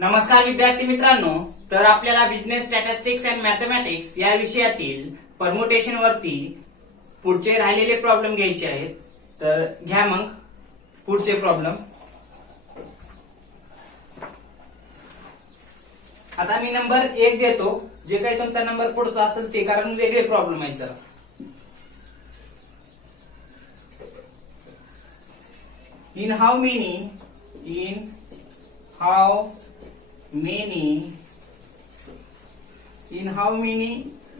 नमस्कार विद्यार्थी मित्रांनो, तर आपल्याला बिझनेस स्टॅटिस्टिक्स अँड मॅथमॅटिक्स या विषयातील परमुटेशन वरती पुढचे राहिलेले प्रॉब्लेम घ्यायचे आहेत. तर घ्या मग पुढचे प्रॉब्लेम. आता मी नंबर 1 देतो, जे काही तुमचा नंबर पुढचा असेल ते, कारण वेगळे प्रॉब्लेम आहेत जरा. In how many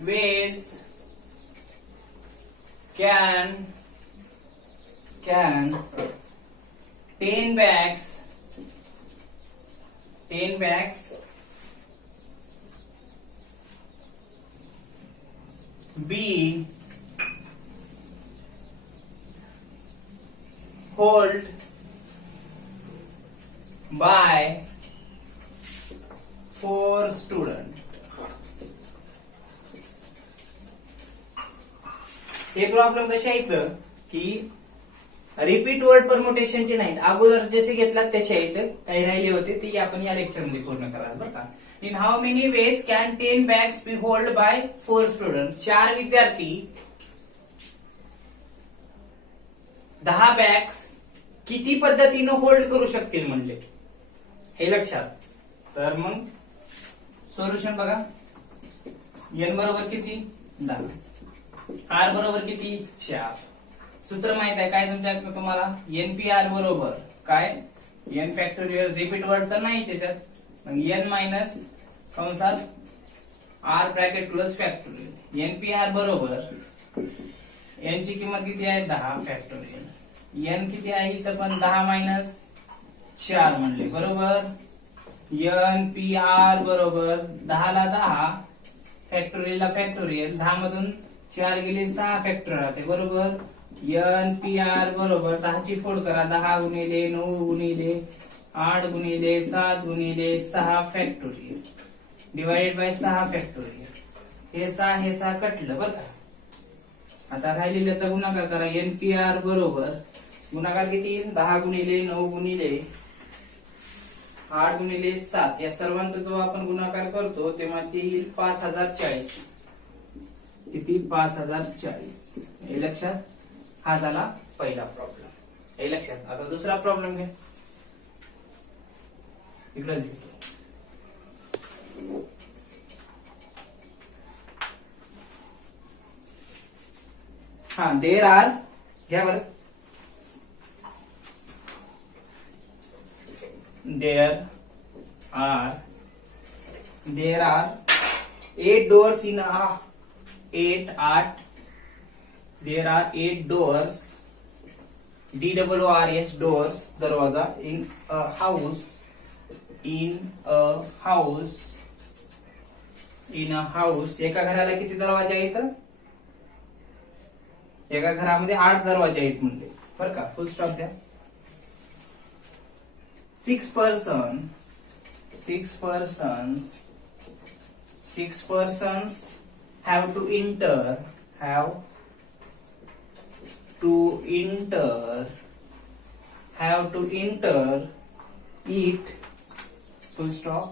ways can 10 bags be held by 4 students? हे प्रॉब्लेम कसे आहेत की रिपीट वर्ड परमुटेशनचे नाहीत, अगोदर जसे घेतलात तसे आहेत. काही राहिले होते ते आपण या लेक्चर मध्ये पूर्ण कराल बरं का. In how many ways can 10 bags be hold by 4 student? 4 विद्यार्थी 10 बॅग्स किती पद्धतीने होल्ड करू शकतील म्हणले, हे लक्षात. तर मग सोल्युशन बघा. n बरोबर किती 10, r बरोबर किती 4. सूत्र माहित आहे काय तुमच्या तुम्हाला? npr बरोबर काय n फॅक्टोरियल. रिपीट वर्ड तर नाहीच याच्यात, मग n मायनस कंसात r bracket plus factorial. npr बरोबर n ची किंमत किती आहे 10 फॅक्टोरियल. n किती आहे इथं पण 10 मायनस 4 म्हणले बरोबर. npr बरोबर 10 ला 10 फॅक्टोरियल ला फॅक्टोरियल, 10 मधून 4 गेले 6 फॅक्टोरियल राहते बरोबर. npr बरोबर 10 ची फोड करा, 10 गुणिले 9 गुणिले 8 गुणिले 7 गुणिले 6 फॅक्टोरियल डिवाइडेड बाय 6 फॅक्टोरियल. हे 6 कटलं बरं का. आता राहिलेल्याचा गुणाकार करा. npr बरोबर गुणाकार किती 10 गुणिले 9 गुणिले 8 गुणिले 7, या सर्वांचा जो आपण गुणाकार करतो तेव्हा ते येईल 5040. किती 5040. हे लक्षात. हा झाला पहिला प्रॉब्लेम, हे लक्षात. आता दुसरा प्रॉब्लेम घ्या. इकडेच घेतो. हा देर आर, घ्या बरं. There are 8 doors in a 8. There are 8 doors, DOORS, doors, दरवाजा, in a house. एका घराला किती दरवाजे आहेत? एका घरामध्ये 8 दरवाजे आहेत म्हणले बरं का. फुल स्टॉप द्या. 6 persons have to enter it. Full stop.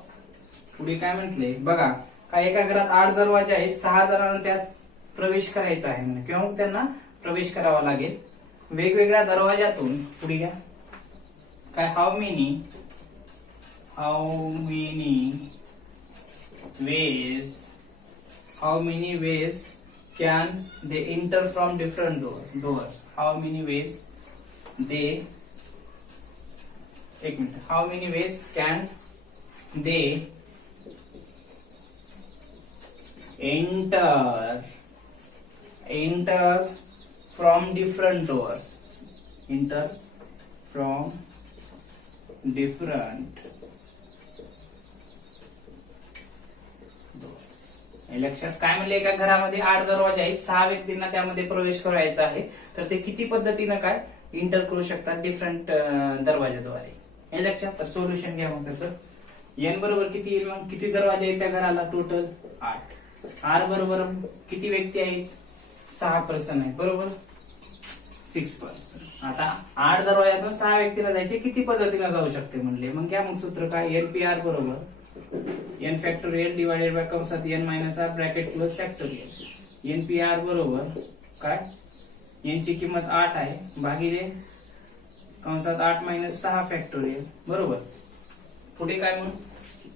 पुढे काय म्हटले बघा. काय एका घरात 8 दरवाजे आहेत, 6 जणांना त्यात प्रवेश करायचा आहे म्हणजे, किंवा त्यांना प्रवेश करावा लागेल वेगवेगळ्या दरवाजातून. पुढे घ्या काय. How many ways can they enter from different doors? How many ways can they enter from different doors? लक्षात. काय म्हणले एका घरामध्ये 8 दरवाजे आहेत, 6 व्यक्तींना त्यामध्ये प्रवेश करायचा आहे, तर ते किती पद्धतीनं काय इंटर करू शकतात डिफरंट दरवाजाद्वारे, हे लक्षात. तर सोल्युशन घ्या मग त्याचं. n बरोबर किती येईल मग, किती दरवाजे आहेत त्या घराला टोटल 8. r बरोबर किती व्यक्ती आहेत 6 पर्सन आहेत बरोबर. 6%. आता 8 दरवाजातून 6 व्यक्तीला जायचे, किती पद्धतीने जाऊ शकते म्हणले. मग घ्या मग सूत्र काय, NPR बरोबर n फॅक्टोरियल डिवाइडेड बाय कंसात n minus r bracket plus factorial. NPR बरोबर काय, n ची किंमत 8 आहे भागिले कंसात 8 मायनस 6 फॅक्टोरियल बरोबर. पुढे काय मग,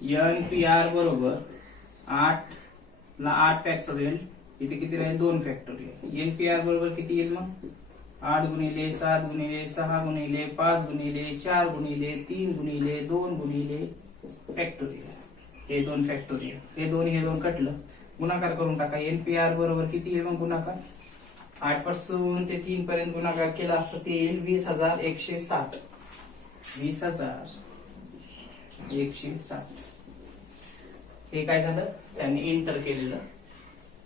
NPR बरोबर 8 ला 8 फॅक्टोरियल, इथे किती राहील 2 फॅक्टोरियल. NPR बरोबर किती येईल मग, 8 गुणिले 7 गुणिले 6 गुणिले 5 गुणिले 4 गुणिले 3 गुणिले 2 गुणिले फॅक्टोरियल. हे 2 फॅक्टोरियल, हे 2 कटलं, गुणाकार करून टाका. NPR बरोबर किती येईल मग गुणाकार, 8 पासून ते 3 पर्यंत गुणाकार केला असता ते येईल 20,160. 20,160. हे काय झालं, त्यांनी एंटर केलेलं.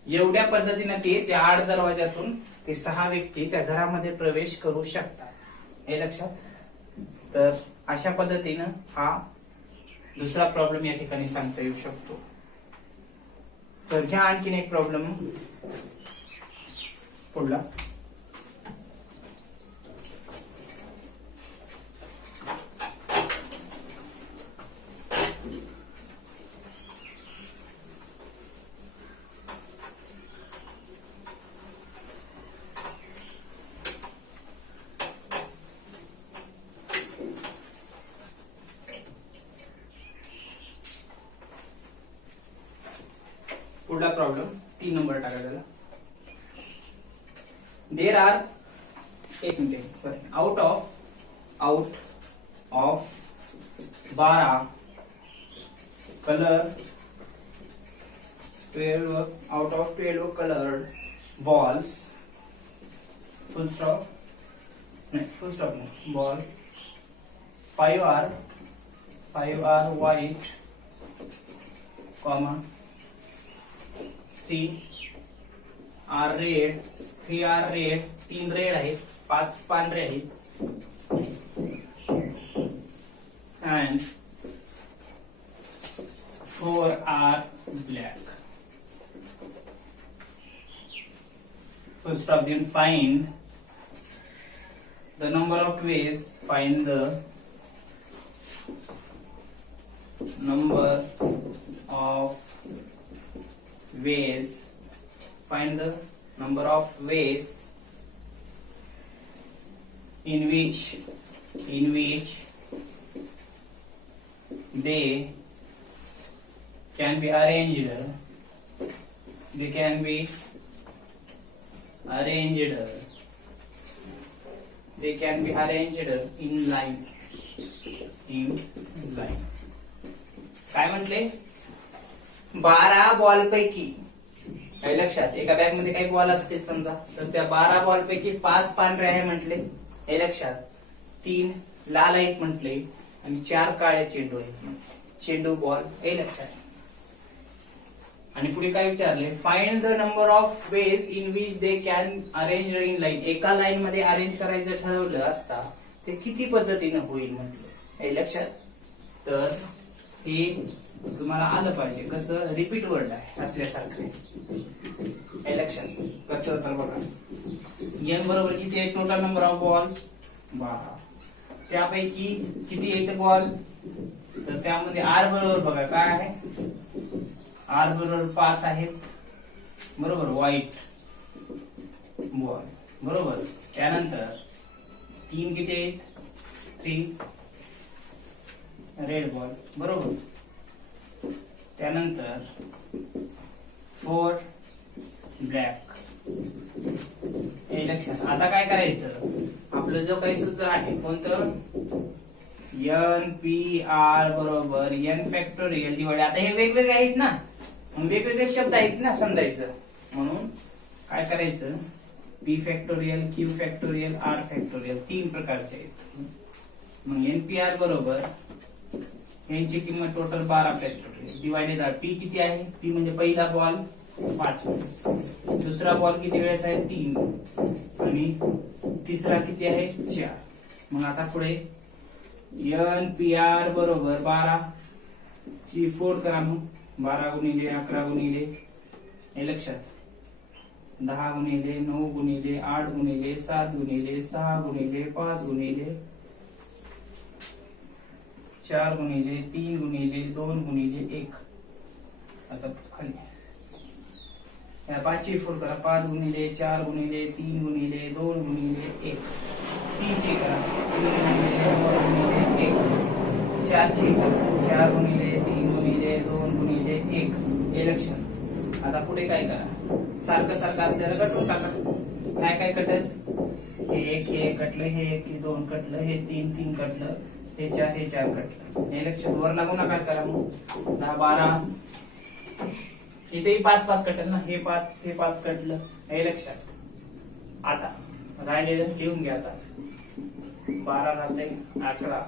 एवढ्या पद्धतीने ते त्या 8 दरवाजातून ते 6 व्यक्ती त्या घरामध्ये प्रवेश करू शकतात, हे लक्षात. तर अशा पद्धतीनं हा दुसरा प्रॉब्लेम या ठिकाणी सांगता येऊ शकतो. तर घ्या आणखीन एक प्रॉब्लेम पुढला. पुढला प्रॉब्लेम 3 नंबर टाका त्याला. देर आर, एक minute sorry, out of 12 colour 12 out of 12 colored balls, full stop नहीं, ball 5 are white, comma 3 are red, 3 are red, 3 red आहे, 5 पांढरे आहे, and 4 are black. Full stop. Then find the number of ways. Find the number of ways. Find the number of ways in which they can be arranged. They can be arranged. They can be arranged in line. In line. काय म्हटले, 12 ball पैकी, काय लक्षात, एका bag मध्ये काही ball असतील समजा, तर त्या 12 बॉल पैकी 5 पांढरे आहे म्हटले, हे लक्षात. 3 लाल आहेत म्हटले आणि 4 काळ्या चेंडू आहेत, चेंडू बॉल, हे लक्षात. आणि पुढे काय विचारले, find the number of ways in which they can arrange in line. एका लाईन मध्ये अरेंज करायचं ठरवलं असता ते किती पद्धतीने होईल म्हटलं, हे लक्षात. तर हे तुम्हाला आलं पाहिजे, कसं रिपीट वर्ड आहे असल्यासारखं, हे लक्षात. कसं तर बघा, n बरोबर किती आहे, टोटल नंबर ऑफ बॉल्स 12, त्यापैकी किती येते बॉल, तर त्यामध्ये r बरोबर बघा काय आहे, r बरोबर 5 आहेत बरोबर, व्हाईट बॉल बरोबर. त्यानंतर 3 किती आहेत, 3 रेड बॉल बरोबर. त्यानंतर 4 ब्लॅक, हे लक्षात. आता काय करायचं, आपलं जो काही सूत्र आहे कोणतं, NPR बरोबर n फॅक्टोरियल डिवाइड. आता हे वेगवेगळे आहेत ना, वेगवेगळे शब्द आहेत ना समजायचं, म्हणून काय करायचं, P factorial, Q factorial, R factorial, 3 प्रकारचे आहेत. मग NPR बरोबर यांची किंमत total 12 factorial divided by P किती आहे, P म्हणजे पहिला बॉल 5 वेळेस, दुसरा बॉल किती वेळेस आहे 3, आणि तिसरा किती आहे 4. मग आता पुढे NPR बरोबर 12 ची 4 करा, मग 12 गुणिले 11 गुणिले, हे लक्षात 10 गुणिले 9 गुणिले 8 गुणिले 7 गुणिले 6 गुणिले 5 गुणिले 4 गुणिले 3 गुणिले 2 गुणिले 1. आता खाली या 5 ची फोड करा. 5 गुणिले 4 गुणिले 3 गुणिले 2 गुणिले 1. 3 ची करा. 3 गुणिले 2 गुणिले 1. 4 ची करा. 4 गुणिले 3 गुणिले 2 गुणिले 1. हे लक्षात. आता पुढे काय करा. सारखं सारखं असल्याला गटून टाका. काय काय कटल. हे 1 हे कटलं. हे 1 हे 2 कटलं. हे 3 3 कटलं. हे 4 हे 4 कटलं. हे लक्षात. वर लागू नका करा. मग 10 12 इथेही 5 5 कटल ना. हे 5 हे 5 कटलं. हे लक्षात. आता राहिलेलं लिहून घ्या. आता 12 राहते 11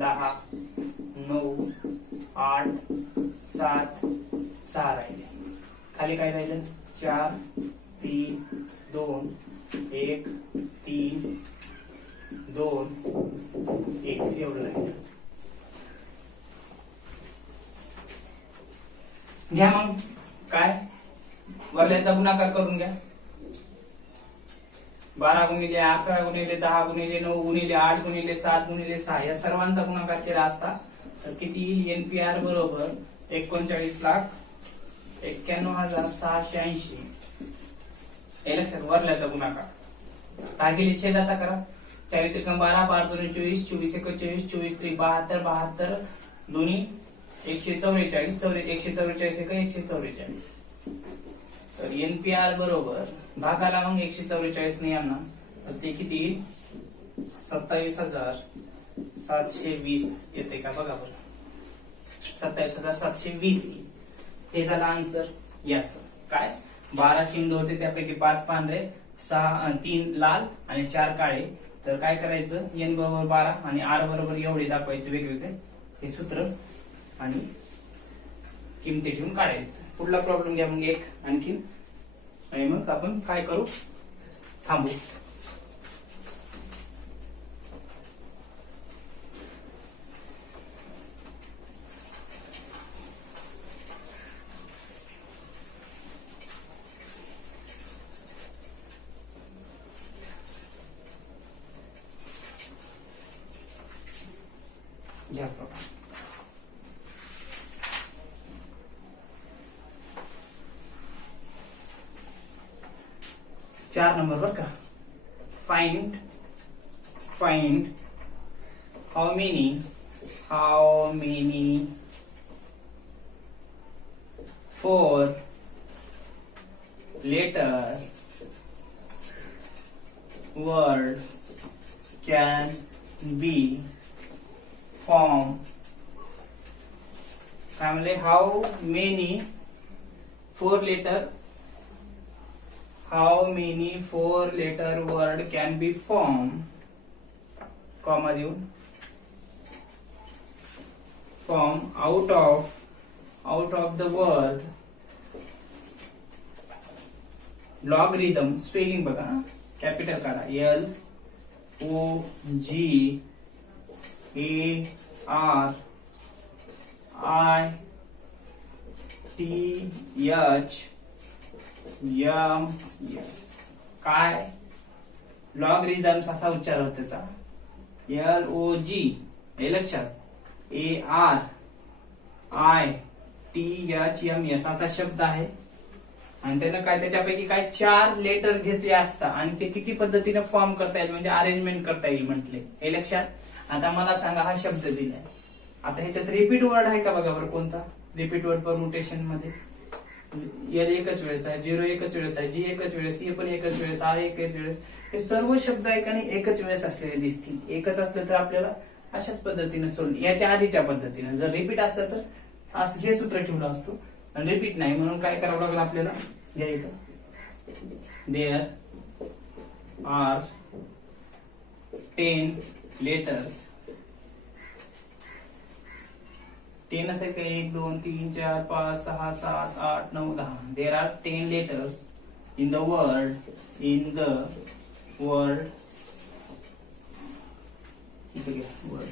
10 9 8 7 6 राहिले. खाली काय राहिलं. 4 3 2 1 3 2 1 एवढं राहिलं. घ्या मग काय वरल्याचा गुणाकार करून घ्या. 12 गुणिले 11 गुणिले 10 गुणिले 9 गुणिले 8 गुणिले 7 गुणिले 6 या सर्वांचा गुणाकार केला असता तर किती येईल. एनपीआर बरोबर 39,91,680. हे लक्षात. वरल्याचा गुणाकार काय केली. छेदाचा करा. 4 त्रिकम 12 12 2 24 24 1 24 24 3 72 72 दोन्ही 144 144 1 144. तर एनपीआर बरोबर भागाला मग 144 ने यांना तर ते किती 27,720 येते का बघा बरं. 27,720 हे झालं आन्सर याच. काय 12 चिंड होते त्यापैकी 5 पांढरे 3 लाल आणि 4 काळे. तर काय करायचं. एन बरोबर 12 आणि आर बरोबर एवढे दाखवायचे वेगवेगळे हे सूत्र आणि किमती ठेवून काढायचं. पुढला प्रॉब्लेम घ्या मग एक आणखीन आणि मग आपण काय करू थांबू. घ्या प्रॉब्लेम. 4 नंबर बर का. Find how many 4 letter word can be formed. काय म्हणले. how many 4 letter word can be formed comma देऊन form out of the word logarithm. Spelling बघा. कॅपिटल करा. LOGARITHMS. काय लॉगरिथम्स असा उच्चार होतो त्याचा. LOG हे लक्षात. ARITHMS असा शब्द आहे आणि त्यानं काय त्याच्यापैकी काय 4 लेटर घेतले असता आणि ते किती पद्धतीने फॉर्म करता येईल म्हणजे अरेंजमेंट करता येईल म्हटले. हे लक्षात. आता मला सांगा हा शब्द दिलाय. आता ह्याच्यात रिपीट वर्ड आहे का बघा बरं. कोणता रिपीट वर्ड परमुटेशन मध्ये. एल एकच वेळेस आहे. 0 एकच वेळेस आहे. जी एकच वेळेस. ए पण एकच वेळेस. आर एकच वेळेस. हे सर्व शब्द आहे का नाही एकच वेळेस असलेले दिसतील. एकच असलं तर आपल्याला अशाच पद्धतीने सोडून याच्या आधीच्या पद्धतीने. जर रिपीट असतं तर हे सूत्र ठेवलं असतो आणि रिपीट नाही म्हणून काय करावं लागलं आपल्याला. घ्यायचं. There R 10 letters. 10 असेल का. 1 2 3 4 5 6 7 8 9 10. There are 10 letters in the word इथे घ्या word.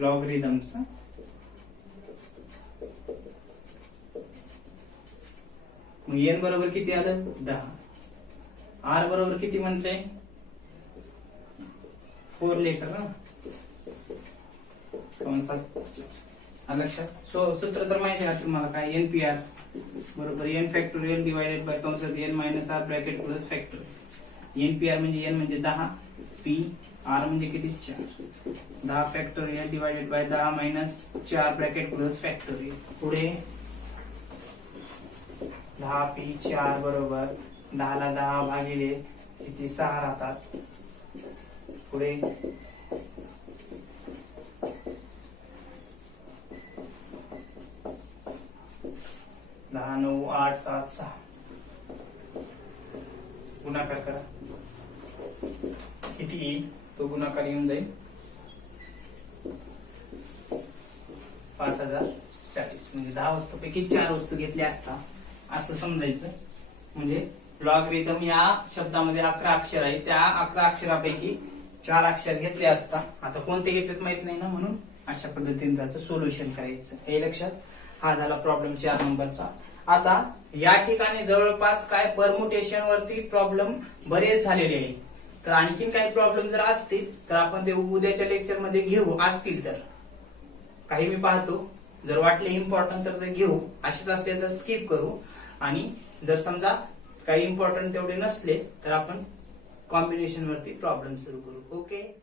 लॉगरिथमचा मग n बरोबर किती आलं 10. r बरोबर किती म्हटले 4 लेटर ना लक्षात. सूत्र तर माहिती आहे तुम्हाला काय NPR बरोबर n फॅक्टोरियल डिवायडेड बाय कंसात n minus r bracket plus factorial. NPR म्हणजे n म्हणजे 10 p r म्हणजे किती 4 10 factorial divided by 10 minus 4 bracket plus factorial. पुढे 10 p 4 बरोबर 10 ला 10 भागिले किती 6 राहतात. पुढे 10 9 8 7 6 गुणाकार करा किती येईल तो गुणाकार येऊन जाईल 5040 म्हणजे 10 वस्तूपैकी 4 वस्तू घेतल्या असता असं समजायचं. म्हणजे लॉगरिथम या शब्दामध्ये 11 अक्षर आहे त्या 11 अक्षरापैकी 4 अक्षर घेतले असता. आता कोणते घेतलेत माहित नाही ना म्हणून अशा पद्धतीने त्याचं सोल्युशन करायचं हे लक्षात. हा झाला प्रॉब्लेम 4 नंबरचा. आता या ठिकाणी जवळपास काय परमुटेशन वरती प्रॉब्लेम बरेच झालेले आहेत. तर आणखीन काही प्रॉब्लेम जर असतील तर आपण ते उद्याच्या लेक्चर मध्ये घेऊ. असतील तर काही मी पाहतो जर वाटले इम्पॉर्टंट तर ते घेऊ. असेच असले तर स्किप करू आणि जर समजा काही इम्पॉर्टंट तेवढे नसले तर आपण कॉम्बिनेशन वरती प्रॉब्लेम सुरू करू. ओके.